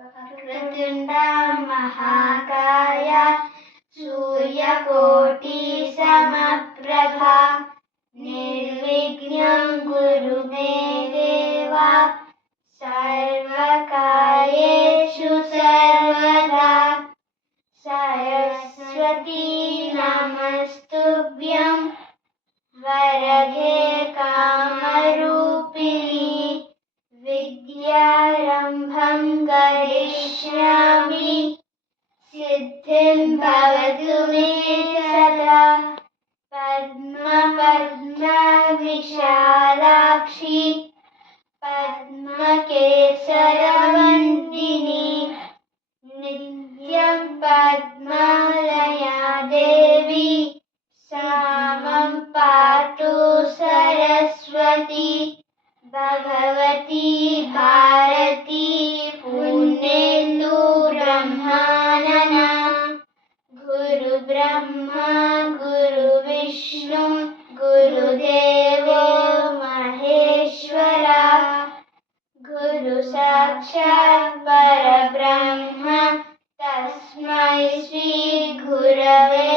वक्रतुण्डा महाकाय सूर्यकोटि समप्रभा निर्विघ्नं कुरु मे देव सर्वकार्येषु सर्वदा। सरस्वती नमस्तुभ्यं वरदे कामरूपिणी विद्यारम्भं करिष्यामि सिद्धिं भवतु मे सदा। पद्मविशालाक्षी पद्मकेसरवन्दिनी नित्यं पद्मालया देवी सा मां पातु सरस्वती। भगवती भारती पूर्णेन्दु ब्रह्मानना गुरुब्रह्मा गुरुविष्णु गुरुदेवो महेश्वरा गुरु साक्षात् परब्रह्म तस्मै श्री गुरवे